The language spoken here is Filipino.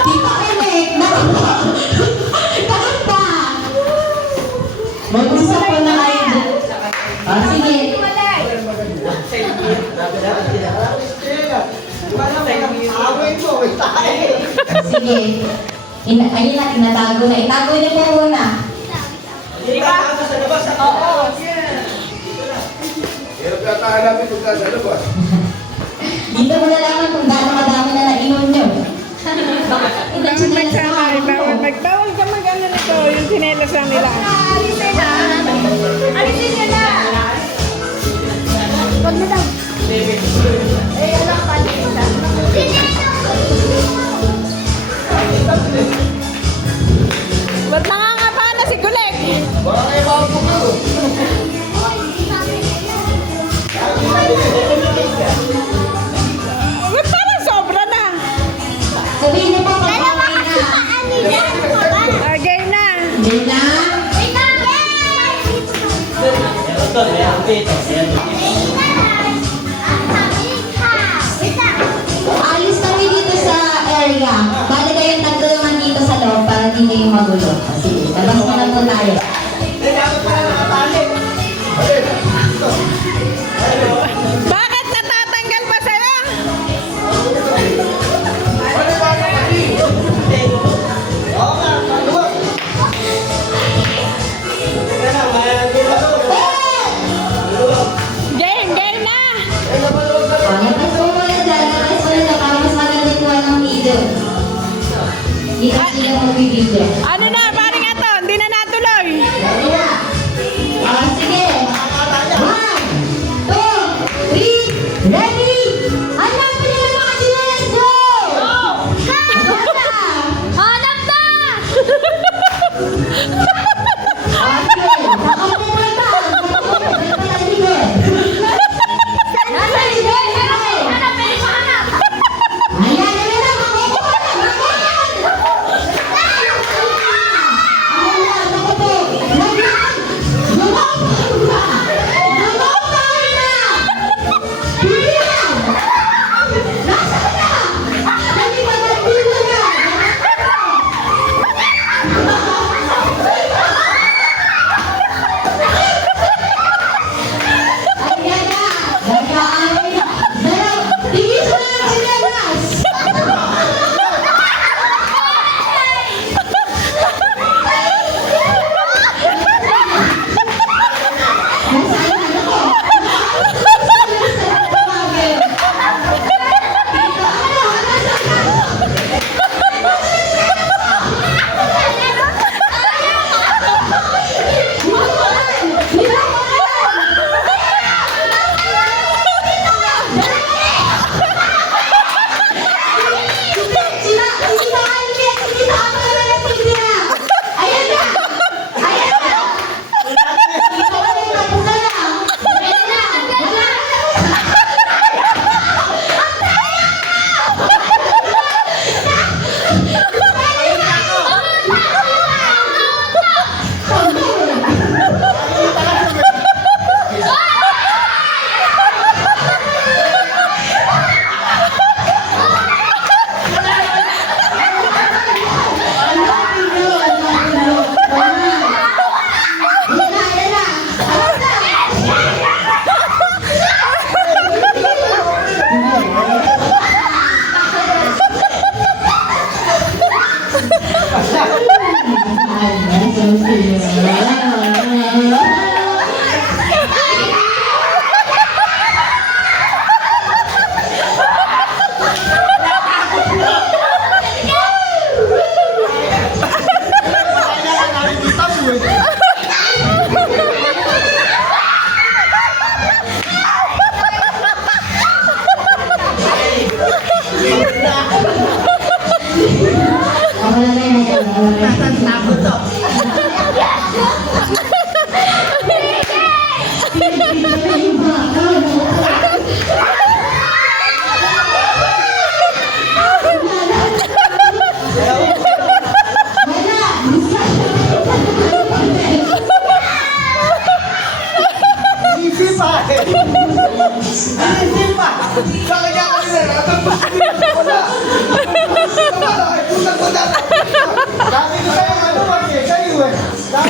Tita Emek, bakit pa? Mag-usap ko na kayo dyan. Ah, sige. Sige. Ayun na, tinatago na. Itago niyo po muna. Diba? Oo. Hirap yata hanapin kung saan sa labas. Dito mo nalaman kung gaano kadami na nainom nyo. Bawal ka mag-ano nito, yung sinelas lang nila. Alisin na. Alisin nyo na. Huwag na daw. Eh, alam pa nila. Ba't nangangapa na si Kulek? Baka kayo makapagod. Ba't parang sobra na? Sabihin niyo po pag okay na. Agay na. Hindi na. Alis kami dito sa area. Bali kayong tatlo naman dito sa loob para hindi yung magulo. Sige, labas mo na po tayo. Bakit natatanggal pa sa'yo? Gay na. Labas mo muna dyan. Labas mo na dyan para mas maganda kuha ng video. Dito sila mag-video. Ano na, paring ato, hindi na natuloy. Ready na? Ah, sige. 1, 2, 3, ready? Hanapin nyo na mga chinelas ko! Hanap na! Hanap na! Okay, nakapunay ba? Sige. Hanap! Sige! Hanap! Pwede mo hanap! Ayan, ayan na, makukuha na, makukuha na! Dahil